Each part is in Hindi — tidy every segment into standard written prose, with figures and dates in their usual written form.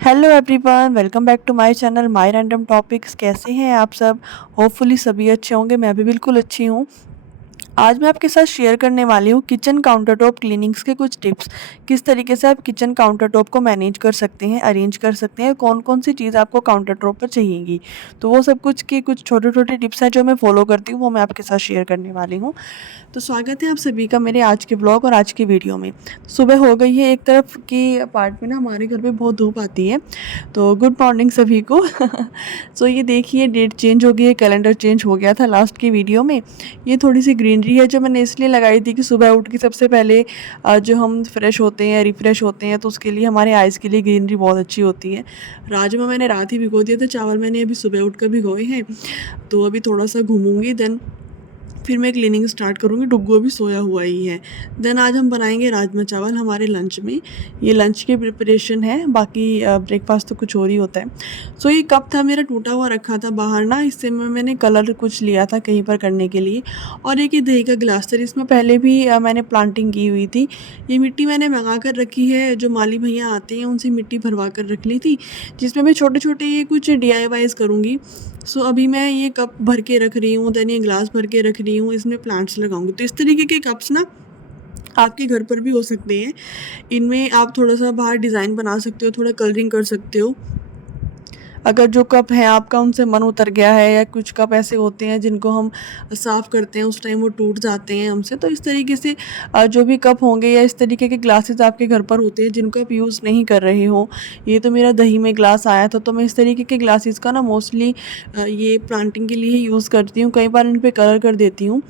Hello everyone, welcome back to my channel my random topics. कैसे हैं आप सब? होपफुली सभी अच्छे होंगे। मैं भी बिल्कुल अच्छी हूँ। आज मैं आपके साथ शेयर करने वाली हूँ किचन काउंटर टॉप क्लीनिंग्स के कुछ टिप्स। किस तरीके से आप किचन काउंटर टॉप को मैनेज कर सकते हैं, अरेंज कर सकते हैं, कौन कौन सी चीज़ आपको काउंटर टॉप पर चाहिएगी। तो वो सब कुछ की कुछ छोटे छोटे टिप्स हैं जो मैं फॉलो करती हूँ, वो मैं आपके साथ शेयर करने वाली हूँ। तो स्वागत है आप सभी का मेरे आज के ब्लॉग और आज की वीडियो में। सुबह हो गई है, एक तरफ की पार्ट में ना हमारे घर पे बहुत धूप आती है, तो गुड मॉर्निंग सभी को। सो ये देखिए, डेट चेंज हो गई है, कैलेंडर चेंज हो गया था लास्ट की वीडियो में। ये थोड़ी सी ग्रीनरी है जो मैंने इसलिए लगाई थी कि सुबह उठ के सबसे पहले जो हम फ्रेश होते हैं, रिफ्रेश होते हैं, तो उसके लिए हमारे आइज़ के लिए ग्रीनरी बहुत अच्छी होती है। राजमा मैंने रात ही भिगो दिया था, चावल मैंने अभी सुबह उठ कर भिगोए हैं। तो अभी थोड़ा सा घूमूंगी, देन फिर मैं क्लीनिंग स्टार्ट करूँगी। डुग्गू अभी सोया हुआ ही है। देन आज हम बनाएंगे राजमा चावल हमारे लंच में। ये लंच की प्रिपरेशन है, बाकी ब्रेकफास्ट तो कुछ और ही होता है। सो ये कप था मेरा, टूटा हुआ रखा था बाहर ना, इससे मैंने कलर कुछ लिया था कहीं पर करने के लिए। और एक ये दही का गिलास था, इसमें पहले भी मैंने प्लांटिंग की हुई थी। ये मिट्टी मैंने मंगा कर रखी है, जो माली भैया आते हैं उनसे मिट्टी भरवा कर रख ली थी, जिसमें मैं छोटे छोटे ये कुछ DIYs करूँगी। सो अभी मैं ये कप भर के रख रही हूँ, देन ये ग्लास भर के रख रही हूँ, इसमें प्लांट्स लगाऊंगी। तो इस तरीके के कप्स ना आपके घर पर भी हो सकते हैं। इनमें आप थोड़ा सा बाहर डिज़ाइन बना सकते हो, थोड़ा कलरिंग कर सकते हो। अगर जो कप है आपका उनसे मन उतर गया है, या कुछ कप ऐसे होते हैं जिनको हम साफ़ करते हैं उस टाइम वो टूट जाते हैं हमसे, तो इस तरीके से जो भी कप होंगे या इस तरीके के ग्लासेस आपके घर पर होते हैं जिनको आप यूज़ नहीं कर रहे हो। ये तो मेरा दही में ग्लास आया था, तो मैं इस तरीके के ग्लासेस का ना मोस्टली ये प्लांटिंग के लिए ही यूज़ करती हूँ। कई बार इन पर कलर कर देती हूँ,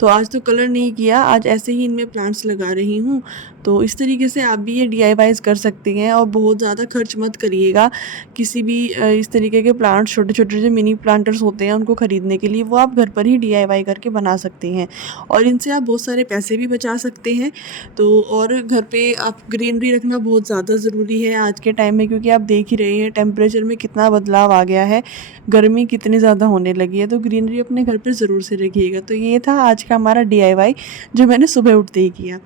तो आज तो कलर नहीं किया, आज ऐसे ही इनमें प्लांट्स लगा रही हूँ। तो इस तरीके से आप भी ये DIYs कर सकते हैं, और बहुत ज़्यादा खर्च मत करिएगा किसी भी इस तरीके के प्लांट्स। छोटे छोटे जो मिनी प्लांटर्स होते हैं उनको ख़रीदने के लिए, वो आप घर पर ही DIY करके बना सकते हैं, और इनसे आप बहुत सारे पैसे भी बचा सकते हैं। तो और घर पे आप ग्रीनरी रखना बहुत ज़्यादा ज़रूरी है आज के टाइम में, क्योंकि आप देख ही रहे हैं टेम्परेचर में कितना बदलाव आ गया है, गर्मी कितनी ज़्यादा होने लगी है। तो ग्रीनरी अपने घर पर ज़रूर से रखिएगा। तो ये था आज का हमारा DIY जो मैंने सुबह उठते ही किया।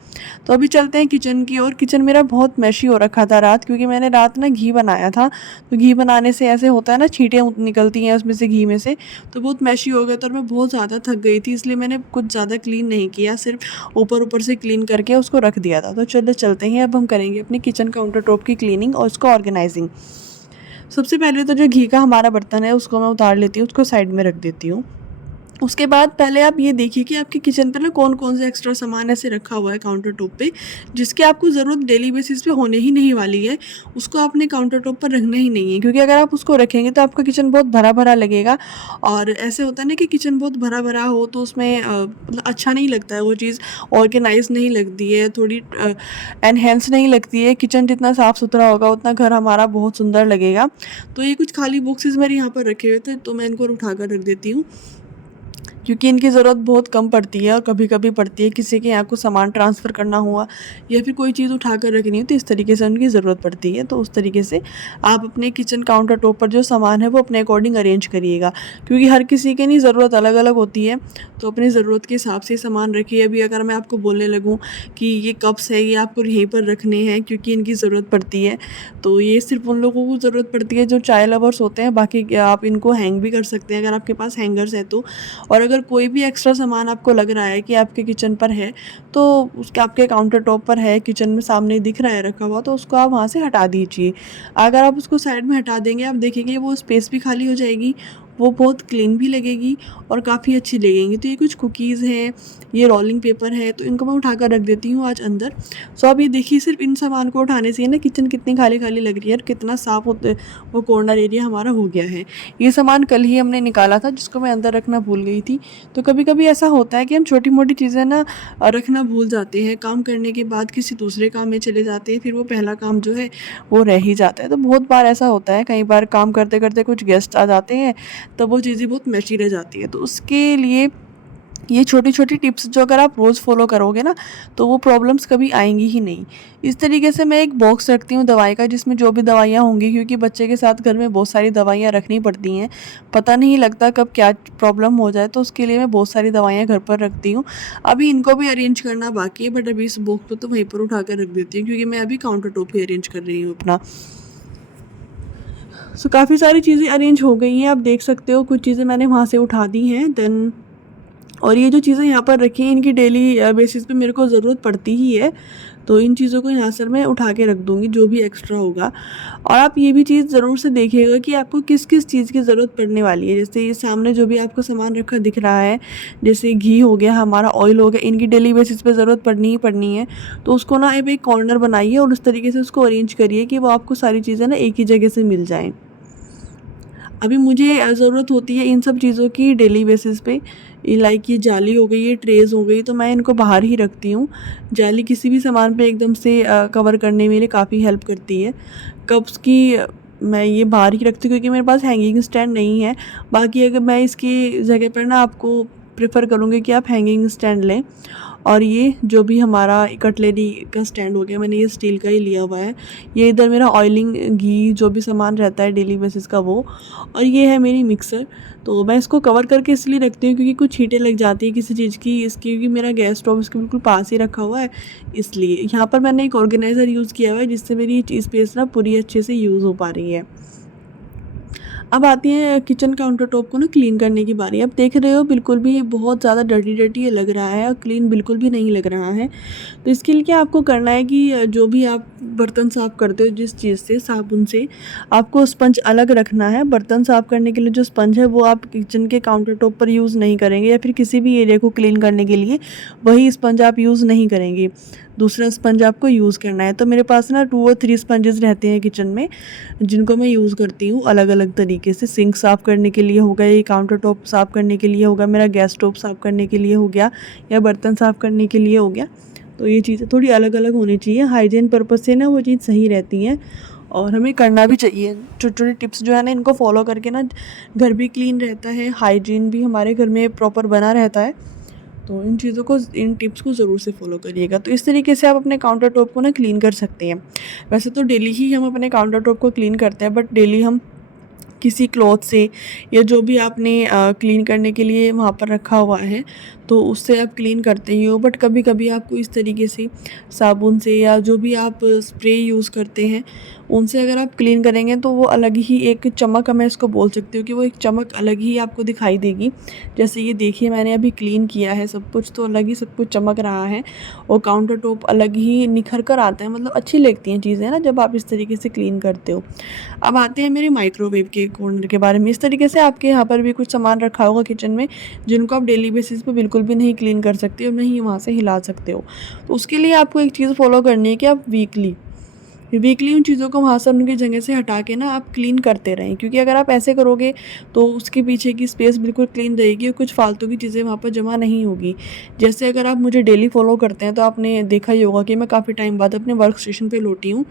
तो अभी चलते हैं किचन की ओर। किचन मेरा बहुत मैशी हो रखा था रात, क्योंकि मैंने रात ना घी बनाया था। तो घी बनाने से ऐसे होता है ना, छींटें निकलती हैं उसमें से, घी में से, तो बहुत मैशी हो गया था और मैं बहुत ज़्यादा थक गई थी, इसलिए मैंने कुछ ज़्यादा क्लीन नहीं किया, सिर्फ ऊपर ऊपर से क्लीन करके उसको रख दिया था। तो चलो चलते हैं, अब हम करेंगे अपनी किचन काउंटर टॉप की क्लीनिंग और उसको ऑर्गेनाइजिंग। सबसे पहले तो जो घी का हमारा बर्तन है उसको मैं उतार लेती हूँ, उसको साइड में रख देती हूँ। उसके बाद पहले आप ये देखिए कि आपके किचन पर ना कौन कौन से एक्स्ट्रा सामान ऐसे रखा हुआ है काउंटर टॉप पे, जिसकी आपको ज़रूरत डेली बेसिस पे होने ही नहीं वाली है। उसको आपने काउंटर टॉप पर रखना ही नहीं है, क्योंकि अगर आप उसको रखेंगे तो आपका किचन बहुत भरा भरा लगेगा। और ऐसे होता है ना कि किचन बहुत भरा भरा हो तो उसमें मतलब अच्छा नहीं लगता है, वो चीज़ ऑर्गेनाइज नहीं लगती है, थोड़ी एनहेंस नहीं लगती है। किचन जितना साफ़ सुथरा होगा उतना घर हमारा बहुत सुंदर लगेगा। तो ये कुछ खाली बॉक्सेस मेरे यहाँ पर रखे हुए थे, तो मैं इनको उठा कर रख देती हूँ, क्योंकि इनकी ज़रूरत बहुत कम पड़ती है, और कभी कभी पड़ती है, किसी के यहाँ को सामान ट्रांसफ़र करना हुआ या फिर कोई चीज़ उठा कर रखनी हो, तो इस तरीके से उनकी ज़रूरत पड़ती है। तो उस तरीके से आप अपने किचन काउंटर टॉप पर जो सामान है वो अपने अकॉर्डिंग अरेंज करिएगा, क्योंकि हर किसी की नहीं ज़रूरत अलग अलग होती है। तो अपनी ज़रूरत के हिसाब से सामान रखिए। अभी अगर मैं आपको बोलने लगूँ कि ये कप्स है, ये आपको यहीं पर रखने हैं क्योंकि इनकी ज़रूरत पड़ती है, तो ये सिर्फ उन लोगों को ज़रूरत पड़ती है जो चाय लवर्स होते हैं। बाकी आप इनको हैंग भी कर सकते हैं अगर आपके पास हैंगर्स है तो। और अगर कोई भी एक्स्ट्रा सामान आपको लग रहा है कि आपके किचन पर है, तो उसके आपके काउंटर टॉप पर है, किचन में सामने दिख रहा है रखा हुआ, तो उसको आप वहाँ से हटा दीजिए। अगर आप उसको साइड में हटा देंगे, आप देखेंगे वो स्पेस भी खाली हो जाएगी, वो बहुत क्लीन भी लगेगी और काफ़ी अच्छी लगेंगी। तो ये कुछ कुकीज़ हैं, ये रोलिंग पेपर है, तो इनको मैं उठा कर रख देती हूँ आज अंदर। सो अब ये देखिए, सिर्फ इन सामान को उठाने से ना किचन कितनी खाली खाली लग रही है और कितना साफ़ होते वो कॉर्नर एरिया हमारा हो गया है। ये सामान कल ही हमने निकाला था, जिसको मैं अंदर रखना भूल गई थी। तो कभी कभी ऐसा होता है कि हम छोटी मोटी चीज़ें ना रखना भूल जाते हैं, काम करने के बाद किसी दूसरे काम में चले जाते हैं, फिर वो पहला काम जो है वो रह ही जाता है। तो बहुत बार ऐसा होता है, कई बार काम करते करते कुछ गेस्ट आ जाते हैं, तब वो चीज़ें बहुत मैशी रह जाती है। तो उसके लिए ये छोटी छोटी टिप्स जो अगर आप रोज़ फॉलो करोगे ना, तो वो प्रॉब्लम्स कभी आएंगी ही नहीं। इस तरीके से मैं एक बॉक्स रखती हूँ दवाई का, जिसमें जो भी दवाइयाँ होंगी, क्योंकि बच्चे के साथ घर में बहुत सारी दवाइयाँ रखनी पड़ती हैं, पता नहीं लगता कब क्या प्रॉब्लम हो जाए, तो उसके लिए मैं बहुत सारी दवाइयाँ घर पर रखती हूँ। अभी इनको भी अरेंज करना बाकी है, बट अभी इस बॉक्स को तो वहीं पर उठा कर रख देती हूँ, क्योंकि मैं अभी काउंटर टॉप ही अरेंज कर रही हूँ अपना। सो काफ़ी सारी चीज़ें अरेंज हो गई हैं, आप देख सकते हो कुछ चीज़ें मैंने वहाँ से उठा दी हैं। देन और ये जो चीज़ें यहाँ पर रखी हैं इनकी डेली बेसिस पे मेरे को ज़रूरत पड़ती ही है, तो इन चीज़ों को यहाँ से मैं उठा के रख दूँगी जो भी एक्स्ट्रा होगा। और आप ये भी चीज़ ज़रूर से देखिएगा कि आपको किस किस चीज़ की ज़रूरत पड़ने वाली है। जैसे ये सामने जो भी आपको सामान रखा दिख रहा है, जैसे घी हो गया, हमारा ऑयल हो गया, इनकी डेली बेसिस पे ज़रूरत पड़नी ही पड़नी है। तो उसको ना आप एक कॉर्नर बनाइए और उस तरीके से उसको अरेंज करिए कि वो आपको सारी चीज़ें ना एक ही जगह से मिल जाएँ। अभी मुझे ज़रूरत होती है इन सब चीज़ों की डेली बेसिस पे, लाइक ये जाली हो गई, ये ट्रेज़ हो गई, तो मैं इनको बाहर ही रखती हूँ। जाली किसी भी सामान पे एकदम से कवर करने में लिए काफ़ी हेल्प करती है। कप्स की मैं ये बाहर ही रखती हूँ क्योंकि मेरे पास हैंगिंग स्टैंड नहीं है। बाकी अगर मैं इसकी जगह पर ना आपको प्रेफर करूँगी कि आप हैंगिंग स्टैंड लें। और ये जो भी हमारा कटलरी का स्टैंड हो गया, मैंने ये स्टील का ही लिया हुआ है। ये इधर मेरा ऑयलिंग घी जो भी सामान रहता है डेली बेसिस का वो, और ये है मेरी मिक्सर। तो मैं इसको कवर करके इसलिए रखती हूँ क्योंकि कुछ छींटें लग जाती है किसी चीज़ की, इसकी क्योंकि मेरा गैस स्टोव इसके बिल्कुल पास ही रखा हुआ है, इसलिए यहाँ पर मैंने एक ऑर्गेनाइज़र यूज़ किया हुआ है जिससे मेरी स्पेस ना पूरी अच्छे से यूज़ हो पा रही है। अब आती है किचन काउंटर टॉप को ना क्लीन करने की बारी। अब देख रहे हो बिल्कुल भी बहुत ज़्यादा डर्टी ये लग रहा है और क्लीन बिल्कुल भी नहीं लग रहा है। तो इसके लिए क्या आपको करना है कि जो भी आप बर्तन साफ़ करते हो जिस चीज़ से, साबुन से, आपको स्पंज अलग रखना है। बर्तन साफ़ करने के लिए जो स्पंज है वो आप किचन के काउंटर टॉप पर यूज़ नहीं करेंगे, या फिर किसी भी एरिया को क्लीन करने के लिए वही स्पंज आप यूज़ नहीं करेंगे, दूसरा स्पंज आपको यूज़ करना है। तो मेरे पास ना 2 और 3 स्पंजेस रहते हैं किचन में, जिनको मैं यूज़ करती हूँ अलग अलग तरीके से। सिंक साफ़ करने के लिए हो गया, ये काउंटर टॉप साफ़ करने के लिए होगा, मेरा गैस स्टोव साफ़ करने के लिए हो गया, या बर्तन साफ़ करने के लिए हो गया। तो ये चीज़ें थोड़ी अलग अलग होनी चाहिए, हाइजीन पर्पज़ से ना वो चीज़ सही रहती है और हमें करना भी चाहिए। छोटे छोटे टिप्स जो है ना इनको फॉलो करके ना घर भी क्लीन रहता है, हाइजीन भी हमारे घर में प्रॉपर बना रहता है। तो इन चीज़ों को, इन टिप्स को ज़रूर से फॉलो करिएगा। तो इस तरीके से आप अपने काउंटर टॉप को ना क्लीन कर सकते हैं। वैसे तो डेली ही हम अपने काउंटर टॉप को क्लीन करते हैं, बट डेली हम किसी क्लॉथ से या जो भी आपने क्लीन करने के लिए वहाँ पर रखा हुआ है तो उससे आप क्लीन करते ही हो। बट कभी कभी आपको इस तरीके से साबुन से या जो भी आप स्प्रे यूज़ करते हैं उनसे अगर आप क्लीन करेंगे तो वो अलग ही एक चमक, मैं इसको बोल सकती हूँ कि वो एक चमक अलग ही आपको दिखाई देगी। जैसे ये देखिए मैंने अभी क्लीन किया है सब कुछ, तो अलग ही सब कुछ चमक रहा है और काउंटर टॉप अलग ही निखर कर आता है। मतलब अच्छी लगती हैं चीज़ें ना जब आप इस तरीके से क्लीन करते हो। अब आते हैं मेरे माइक्रोवेव के कॉर्नर के बारे में। इस तरीके से आपके यहाँ पर भी कुछ सामान रखा होगा किचन में जिनको आप डेली बेसिस पे बिल्कुल भी नहीं क्लीन कर सकते और नहीं वहाँ से हिला सकते हो। तो उसके लिए आपको एक चीज़ फॉलो करनी है कि आप वीकली उन चीज़ों को वहाँ से उनकी जगह से हटा के ना आप क्लीन करते रहें, क्योंकि अगर आप ऐसे करोगे तो उसके पीछे की स्पेस बिल्कुल क्लीन रहेगी और कुछ फालतू की चीज़ें वहाँ पर जमा नहीं होगी। जैसे अगर आप मुझे डेली फॉलो करते हैं तो आपने देखा ही होगा कि मैं काफ़ी टाइम बाद अपने वर्क स्टेशन पे लौटी हूँ,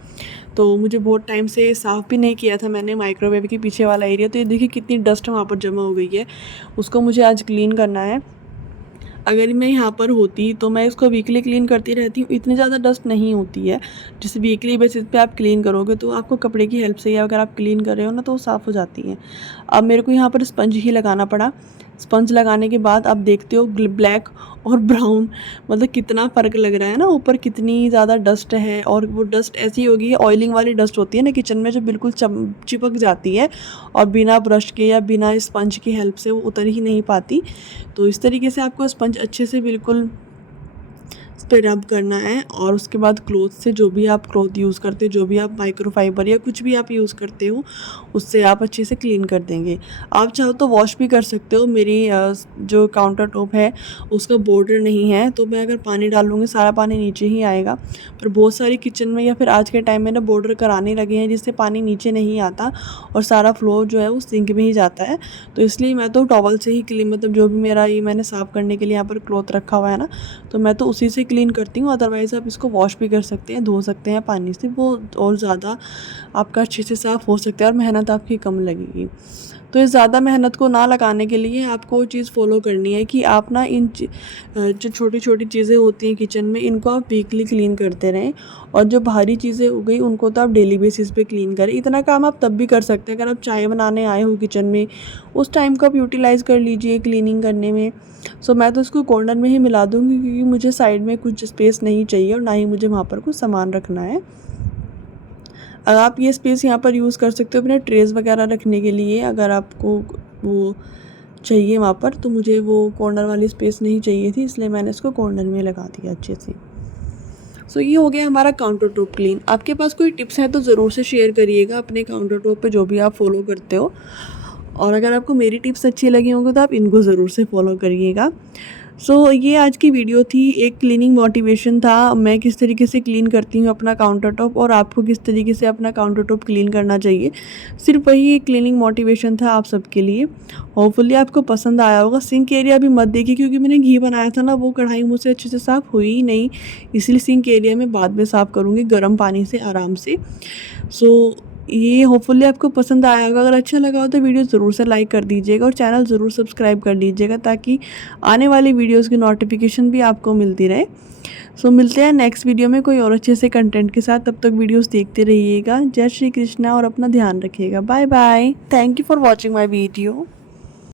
तो मुझे बहुत टाइम से साफ़ भी नहीं किया था मैंने माइक्रोवेव के पीछे वाला एरिया। तो ये देखिए कितनी डस्ट वहाँ पर जमा हो गई है, उसको मुझे आज क्लीन करना है। अगर मैं यहाँ पर होती तो मैं इसको वीकली क्लीन करती रहती हूँ, इतनी ज़्यादा डस्ट नहीं होती है। जैसे वीकली बेसिस पे आप क्लीन करोगे तो आपको कपड़े की हेल्प से, या अगर आप क्लीन कर रहे हो ना तो वो साफ़ हो जाती हैं। अब मेरे को यहाँ पर स्पंज ही लगाना पड़ा। स्पंज लगाने के बाद आप देखते हो ब्लैक और ब्राउन, मतलब कितना फ़र्क लग रहा है ना, ऊपर कितनी ज़्यादा डस्ट है। और वो डस्ट ऐसी होगी, ऑयलिंग वाली डस्ट होती है ना किचन में जो बिल्कुल चिपक जाती है और बिना ब्रश के या बिना स्पंज की हेल्प से वो उतर ही नहीं पाती। तो इस तरीके से आपको स्पंज अच्छे से बिल्कुल इस पे रब करना है और उसके बाद क्लॉथ से, जो भी आप क्लॉथ यूज़ करते हो, जो भी आप माइक्रोफाइबर या कुछ भी आप यूज़ करते हो उससे आप अच्छे से क्लीन कर देंगे। आप चाहो तो वॉश भी कर सकते हो। मेरी जो काउंटर टॉप है उसका बॉर्डर नहीं है, तो मैं अगर पानी डालूँगी सारा पानी नीचे ही आएगा। पर बहुत सारी किचन में या फिर आज के टाइम में ना बॉर्डर कराने लगे हैं जिससे पानी नीचे नहीं आता और सारा फ्लो जो है वो सिंक में ही जाता है। तो इसलिए मैं तो टॉवल से ही क्लीन, मतलब जो भी मेरा ये मैंने साफ़ करने के लिए यहाँ पर क्लॉथ रखा हुआ है ना, तो मैं तो उसी से क्लीन करती हूँ। अदरवाइज़ आप इसको वॉश भी कर सकते हैं, धो सकते हैं पानी से, वो और ज़्यादा आपका अच्छे से साफ़ हो सकता है और मेहनत आपकी कम लगेगी। तो इस ज़्यादा मेहनत को ना लगाने के लिए आपको वो चीज़ फ़ॉलो करनी है कि आप ना जो छोटी छोटी चीज़ें होती हैं किचन में इनको आप वीकली क्लीन करते रहें, और जो भारी चीज़ें हो गई उनको तो आप डेली बेसिस पे क्लीन करें। इतना काम आप तब भी कर सकते हैं अगर आप चाय बनाने आए हो किचन में, उस टाइम को आप यूटिलाइज़ कर लीजिए क्लीनिंग करने में। सो मैं तो इसको कॉर्नर में ही मिला दूँगी क्योंकि मुझे साइड में कुछ स्पेस नहीं चाहिए और ना ही मुझे वहाँ पर कुछ सामान रखना है। आप ये स्पेस यहाँ पर यूज़ कर सकते हो अपने ट्रेस वगैरह रखने के लिए, अगर आपको वो चाहिए वहाँ पर। तो मुझे वो कॉर्नर वाली स्पेस नहीं चाहिए थी, इसलिए मैंने इसको कॉर्नर में लगा दिया अच्छे से। सो ये हो गया हमारा काउंटर टॉप क्लीन। आपके पास कोई टिप्स हैं तो ज़रूर से शेयर करिएगा अपने काउंटर टॉप पे, जो भी आप फॉलो करते हो। और अगर आपको मेरी टिप्स अच्छी लगी होंगी तो आप इनको ज़रूर से फॉलो करिएगा। सो ये आज की वीडियो थी, एक क्लीनिंग मोटिवेशन था, मैं किस तरीके से क्लीन करती हूँ अपना काउंटर टॉप और आपको किस तरीके से अपना काउंटर टॉप क्लीन करना चाहिए। सिर्फ वही एक क्लीनिंग मोटिवेशन था आप सबके लिए। होपफुली आपको पसंद आया होगा। सिंक एरिया भी मत देखिए, क्योंकि मैंने घी बनाया था ना, वो कढ़ाई मुझसे अच्छे से साफ़ हुई ही नहीं, इसलिए सिंक एरिया में बाद में साफ़ करूँगी गर्म पानी से आराम से। सो ये होपफुली आपको पसंद आया होगा। अगर अच्छा लगा हो तो वीडियो ज़रूर से लाइक कर दीजिएगा और चैनल ज़रूर सब्सक्राइब कर लीजिएगा, ताकि आने वाली वीडियोस की नोटिफिकेशन भी आपको मिलती रहे। सो मिलते हैं नेक्स्ट वीडियो में कोई और अच्छे से कंटेंट के साथ। तब तक वीडियोस देखते रहिएगा। जय श्री कृष्णा और अपना ध्यान रखिएगा। Bye bye. Thank you for watching my video.